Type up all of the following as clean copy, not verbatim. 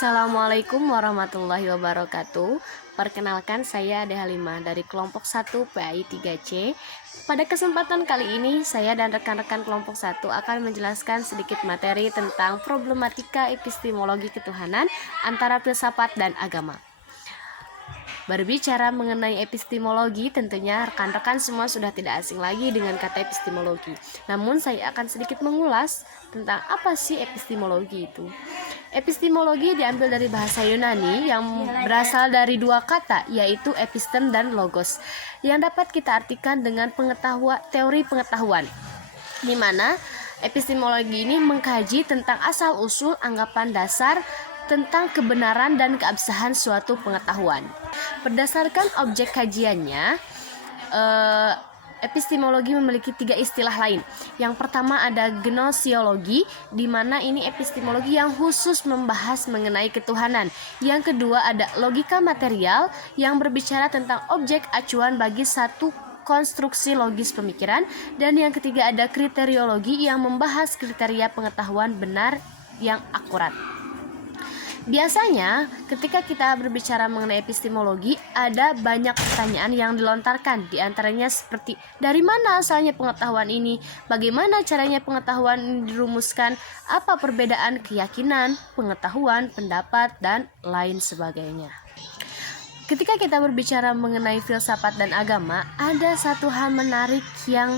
Assalamualaikum warahmatullahi wabarakatuh. Perkenalkan, saya Ade Halimah dari kelompok 1 PAI 3C. Pada kesempatan kali ini, saya dan rekan-rekan kelompok 1 akan menjelaskan sedikit materi tentang problematika epistemologi ketuhanan antara filsafat dan agama. Berbicara mengenai epistemologi, tentunya rekan-rekan semua sudah tidak asing lagi dengan kata epistemologi. Namun saya akan sedikit mengulas tentang apa sih epistemologi itu. Epistemologi diambil dari bahasa Yunani yang berasal dari dua kata, yaitu epistem dan logos, yang dapat kita artikan dengan teori pengetahuan, di mana epistemologi ini mengkaji tentang asal-usul anggapan dasar tentang kebenaran dan keabsahan suatu pengetahuan. Berdasarkan objek kajiannya, epistemologi memiliki 3 istilah lain. Yang pertama ada gnosiologi, di mana ini epistemologi yang khusus membahas mengenai ketuhanan. Yang kedua ada logika material, yang berbicara tentang objek acuan bagi satu konstruksi logis pemikiran. Dan yang ketiga ada kriteriologi, yang membahas kriteria pengetahuan benar yang akurat. Biasanya ketika kita berbicara mengenai epistemologi, ada banyak pertanyaan yang dilontarkan. Di antaranya seperti, dari mana asalnya pengetahuan ini? Bagaimana caranya pengetahuan ini dirumuskan? Apa perbedaan keyakinan, pengetahuan, pendapat, dan lain sebagainya. Ketika kita berbicara mengenai filsafat dan agama, ada satu hal menarik yang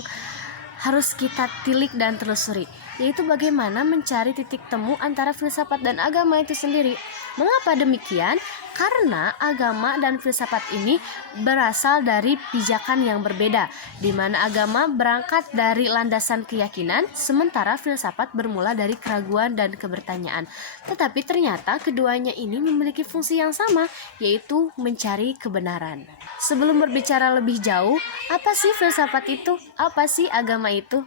harus kita tilik dan telusuri, yaitu bagaimana mencari titik temu antara filsafat dan agama itu sendiri. Mengapa demikian? Karena agama dan filsafat ini berasal dari pijakan yang berbeda, di mana agama berangkat dari landasan keyakinan, sementara filsafat bermula dari keraguan dan kebertanyaan. Tetapi ternyata keduanya ini memiliki fungsi yang sama, yaitu mencari kebenaran. Sebelum berbicara lebih jauh, apa sih filsafat itu? Apa sih agama itu?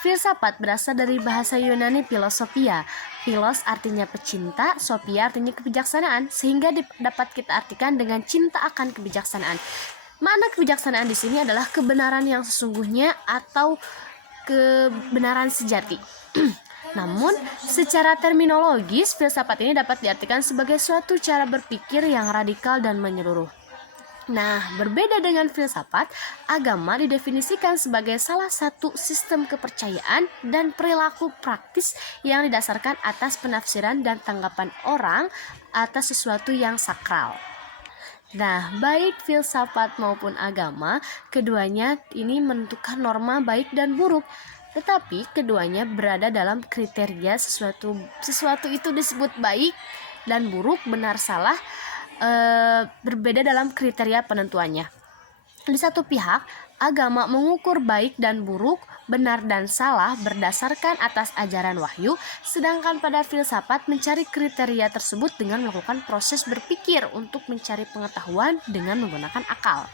Filsafat berasal dari bahasa Yunani philosophia. Philos artinya pecinta, sophia artinya kebijaksanaan, sehingga dapat kita artikan dengan cinta akan kebijaksanaan. Makna kebijaksanaan di sini adalah kebenaran yang sesungguhnya atau kebenaran sejati. Namun, secara terminologis, filsafat ini dapat diartikan sebagai suatu cara berpikir yang radikal dan menyeluruh. Nah, berbeda dengan filsafat, agama didefinisikan sebagai salah satu sistem kepercayaan dan perilaku praktis yang didasarkan atas penafsiran dan tanggapan orang atas sesuatu yang sakral. Nah, baik filsafat maupun agama, keduanya ini menentukan norma baik dan buruk. Tetapi keduanya berada dalam kriteria sesuatu itu disebut baik dan buruk, benar salah, berbeda dalam kriteria penentuannya. Di satu pihak, agama mengukur baik dan buruk, benar dan salah berdasarkan atas ajaran wahyu, sedangkan pada filsafat mencari kriteria tersebut dengan melakukan proses berpikir untuk mencari pengetahuan dengan menggunakan akal.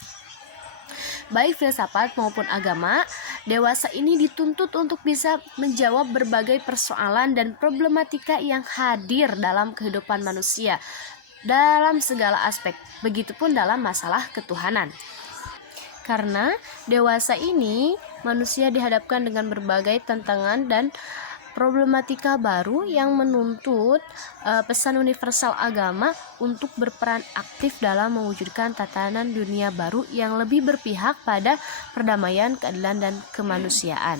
Baik filsafat maupun agama, dewasa ini dituntut untuk bisa menjawab berbagai persoalan dan problematika yang hadir dalam kehidupan manusia dalam segala aspek, begitupun dalam masalah ketuhanan. Karena dewasa ini manusia dihadapkan dengan berbagai tantangan dan problematika baru yang menuntut pesan universal agama untuk berperan aktif dalam mewujudkan tatanan dunia baru yang lebih berpihak pada perdamaian, keadilan, dan kemanusiaan.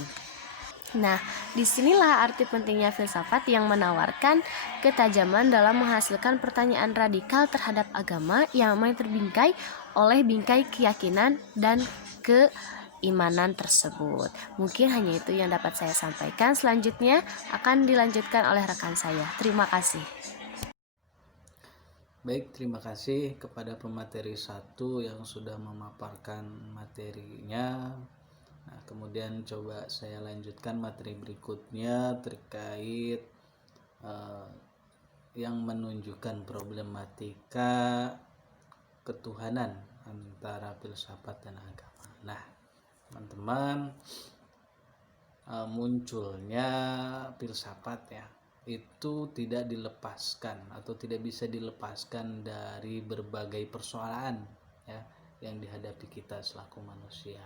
Nah, disinilah arti pentingnya filsafat yang menawarkan ketajaman dalam menghasilkan pertanyaan radikal terhadap agama yang memang terbingkai oleh bingkai keyakinan dan keimanan tersebut. Mungkin hanya itu yang dapat saya sampaikan. Selanjutnya akan dilanjutkan oleh rekan saya. Terima kasih. Baik, terima kasih kepada pemateri 1 yang sudah memaparkan materinya. Nah, kemudian coba saya lanjutkan materi berikutnya terkait yang menunjukkan problematika ketuhanan antara filsafat dan agama. Nah, teman-teman, munculnya filsafat ya, itu tidak dilepaskan atau tidak bisa dilepaskan dari berbagai persoalan ya yang dihadapi kita selaku manusia.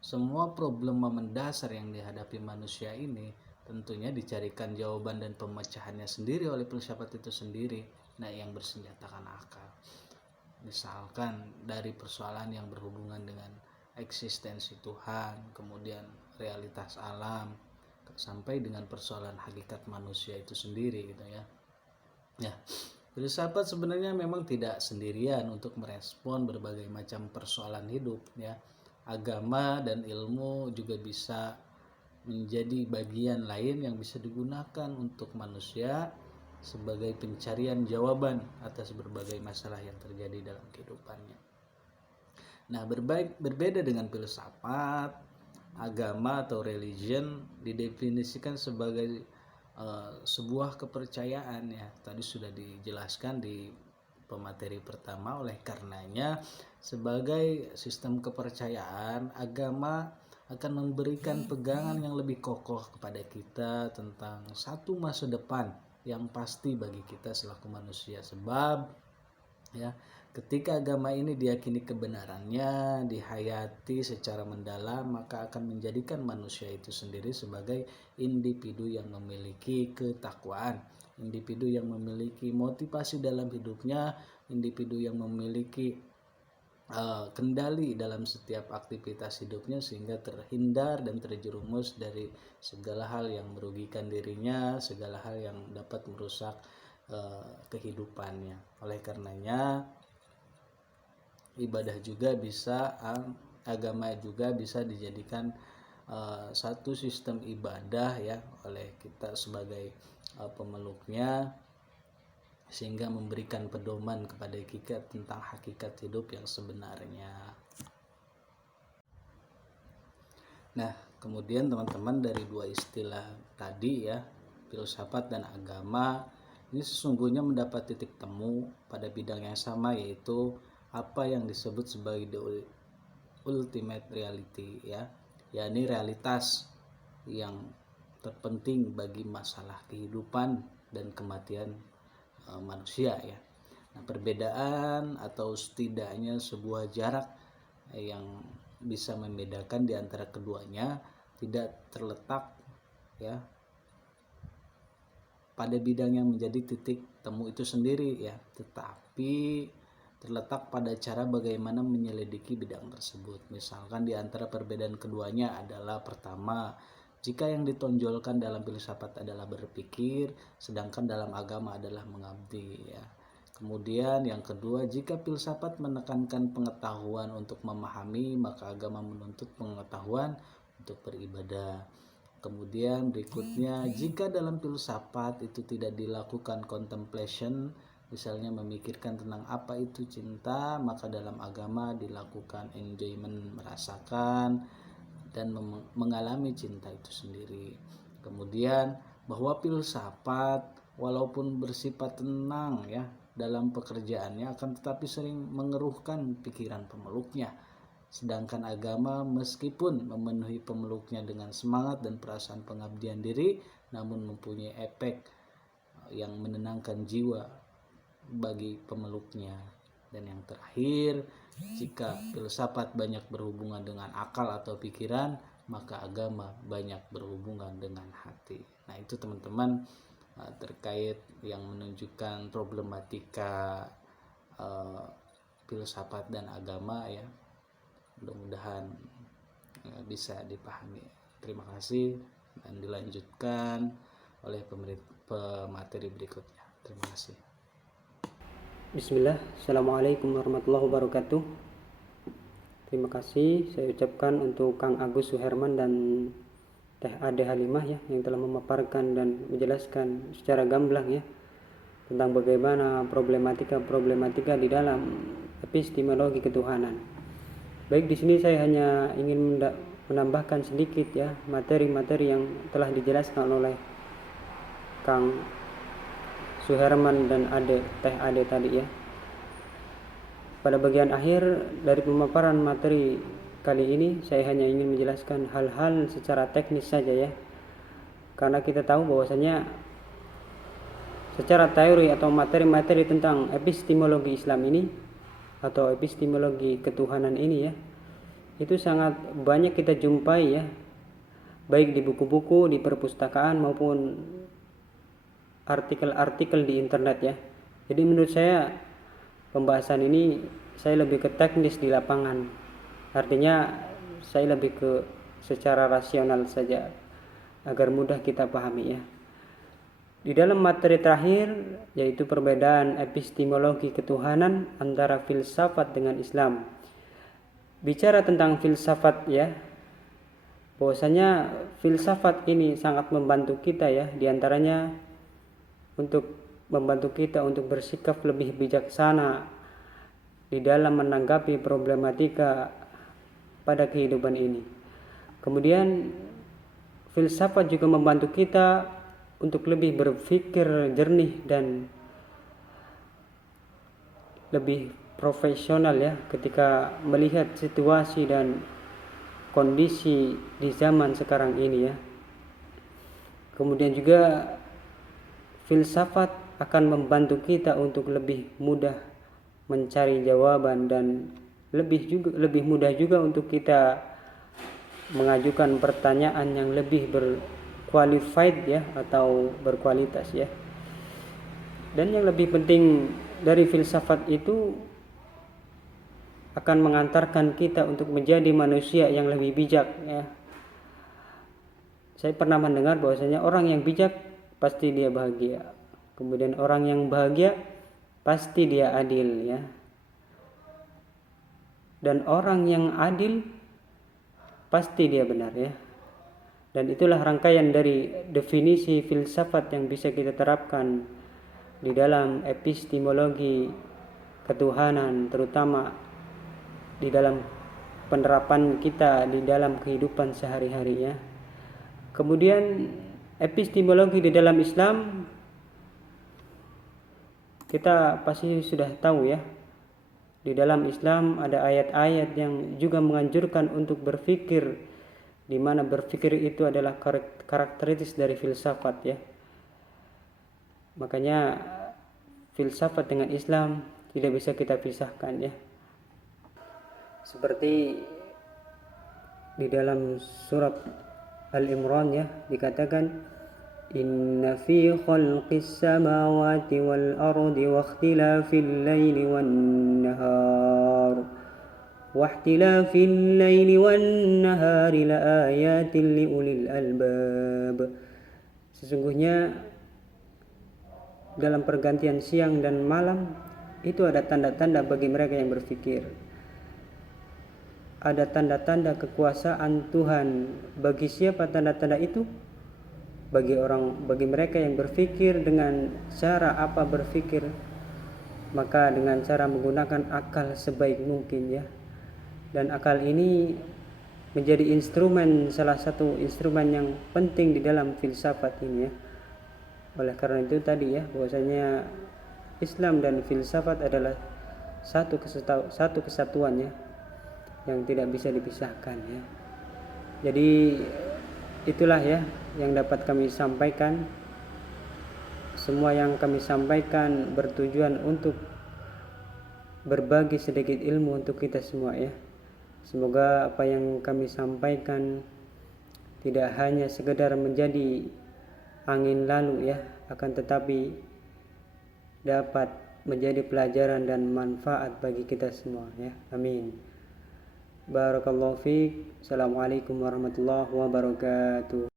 Semua problema mendasar yang dihadapi manusia ini tentunya dicarikan jawaban dan pemecahannya sendiri oleh filsafat itu sendiri. Nah, yang bersenjatakan akal. Misalkan dari persoalan yang berhubungan dengan eksistensi Tuhan, kemudian realitas alam, sampai dengan persoalan hakikat manusia itu sendiri gitu ya. Ya, filsafat sebenarnya memang tidak sendirian untuk merespon berbagai macam persoalan hidup ya. Agama dan ilmu juga bisa menjadi bagian lain yang bisa digunakan untuk manusia sebagai pencarian jawaban atas berbagai masalah yang terjadi dalam kehidupannya. Nah, berbeda dengan filsafat, agama atau religion didefinisikan sebagai sebuah kepercayaan ya. Tadi sudah dijelaskan di pemateri pertama. Oleh karenanya, sebagai sistem kepercayaan, agama akan memberikan pegangan yang lebih kokoh kepada kita tentang satu masa depan yang pasti bagi kita selaku manusia. Sebab ya, ketika agama ini diyakini kebenarannya, dihayati secara mendalam, maka akan menjadikan manusia itu sendiri sebagai individu yang memiliki ketakwaan, individu yang memiliki motivasi dalam hidupnya, individu yang memiliki kendali dalam setiap aktivitas hidupnya, sehingga terhindar dan terjerumus dari segala hal yang merugikan dirinya, segala hal yang dapat merusak kehidupannya. Oleh karenanya, ibadah juga bisa, agama juga bisa dijadikan satu sistem ibadah ya oleh kita sebagai pemeluknya, sehingga memberikan pedoman kepada kita tentang hakikat hidup yang sebenarnya. Nah, kemudian teman-teman, dari dua istilah tadi ya, filsafat dan agama, ini sesungguhnya mendapat titik temu pada bidang yang sama, yaitu apa yang disebut sebagai the ultimate reality ya, yakni realitas yang terpenting bagi masalah kehidupan dan kematian manusia ya. Nah, perbedaan atau setidaknya sebuah jarak yang bisa membedakan di antara keduanya tidak terletak ya pada bidang yang menjadi titik temu itu sendiri ya, tetapi terletak pada cara bagaimana menyelidiki bidang tersebut. Misalkan di antara perbedaan keduanya adalah, pertama, jika yang ditonjolkan dalam filsafat adalah berpikir, sedangkan dalam agama adalah mengabdi ya. Kemudian yang kedua, jika filsafat menekankan pengetahuan untuk memahami, maka agama menuntut pengetahuan untuk beribadah. Kemudian berikutnya, jika dalam filsafat itu tidak dilakukan contemplation, misalnya memikirkan tentang apa itu cinta, maka dalam agama dilakukan enjoyment, merasakan dan mengalami cinta itu sendiri. Kemudian bahwa filsafat walaupun bersifat tenang ya dalam pekerjaannya, akan tetapi sering mengeruhkan pikiran pemeluknya. Sedangkan agama meskipun memenuhi pemeluknya dengan semangat dan perasaan pengabdian diri, namun mempunyai efek yang menenangkan jiwa bagi pemeluknya. Dan yang terakhir, jika filsafat banyak berhubungan dengan akal atau pikiran, maka agama banyak berhubungan dengan hati. Nah, itu teman-teman terkait yang menunjukkan problematika filsafat dan agama ya. Mudah-mudahan bisa dipahami. Terima kasih, dan dilanjutkan oleh pemateri berikutnya. Terima kasih. Bismillah, Assalamualaikum warahmatullahi wabarakatuh. Terima kasih saya ucapkan untuk Kang Agus Suherman dan Teh Ade Halimah ya, yang telah memaparkan dan menjelaskan secara gamblang ya tentang bagaimana problematika di dalam epistemologi ketuhanan. Baik, di sini saya hanya ingin menambahkan sedikit ya materi-materi yang telah dijelaskan oleh Kang Suherman dan Teh Ade tadi ya. Pada bagian akhir dari pemaparan materi kali ini, saya hanya ingin menjelaskan hal-hal secara teknis saja ya, karena kita tahu bahwasanya secara teori atau materi-materi tentang epistemologi Islam ini atau epistemologi ketuhanan ini ya, itu sangat banyak kita jumpai ya baik di buku-buku, di perpustakaan maupun artikel-artikel di internet ya. Jadi menurut saya pembahasan ini saya lebih ke teknis di lapangan. Artinya saya lebih ke secara rasional saja agar mudah kita pahami ya. Di dalam materi terakhir yaitu perbedaan epistemologi ketuhanan antara filsafat dengan Islam. Bicara tentang filsafat ya, bahwasanya filsafat ini sangat membantu kita ya, diantaranya untuk membantu kita untuk bersikap lebih bijaksana di dalam menanggapi problematika pada kehidupan ini. Kemudian filsafat juga membantu kita untuk lebih berpikir jernih dan lebih profesional ya ketika melihat situasi dan kondisi di zaman sekarang ini ya. Kemudian juga filsafat akan membantu kita untuk lebih mudah mencari jawaban dan lebih mudah juga untuk kita mengajukan pertanyaan yang lebih berqualified ya atau berkualitas ya. Dan yang lebih penting dari filsafat itu akan mengantarkan kita untuk menjadi manusia yang lebih bijak ya. Saya pernah mendengar bahwasanya orang yang bijak pasti dia bahagia. Kemudian orang yang bahagia pasti dia adil ya. Dan orang yang adil pasti dia benar ya. Dan itulah rangkaian dari definisi filsafat yang bisa kita terapkan di dalam epistemologi ketuhanan, terutama di dalam penerapan kita di dalam kehidupan sehari-hari ya. Kemudian epistemologi di dalam Islam kita pasti sudah tahu ya. Di dalam Islam ada ayat-ayat yang juga menganjurkan untuk berpikir, di mana berpikir itu adalah karakteristik dari filsafat ya. Makanya filsafat dengan Islam tidak bisa kita pisahkan ya. Seperti di dalam surat Al-Imran ya dikatakan inna fi khalqis samawati wal ardi wa ikhtilafil laili wan nahar wa ikhtilafil laili wan nahari la ayatin li ulil albab. Sesungguhnya dalam pergantian siang dan malam itu ada tanda-tanda bagi mereka yang berpikir. Ada tanda-tanda kekuasaan Tuhan. Bagi siapa tanda-tanda itu? Bagi mereka yang berpikir dengan cara apa berpikir? Maka dengan cara menggunakan akal sebaik mungkin ya. Dan akal ini menjadi salah satu instrumen yang penting di dalam filsafat ini ya. Oleh karena itu tadi ya, bahwasanya Islam dan filsafat adalah satu kesatuan ya, yang tidak bisa dipisahkan ya. Jadi itulah ya yang dapat kami sampaikan. Semua yang kami sampaikan bertujuan untuk berbagi sedikit ilmu untuk kita semua ya. Semoga apa yang kami sampaikan tidak hanya sekedar menjadi angin lalu ya, akan tetapi dapat menjadi pelajaran dan manfaat bagi kita semua ya. Amin. Barakallahu fiik. Assalamualaikum warahmatullahi wabarakatuh.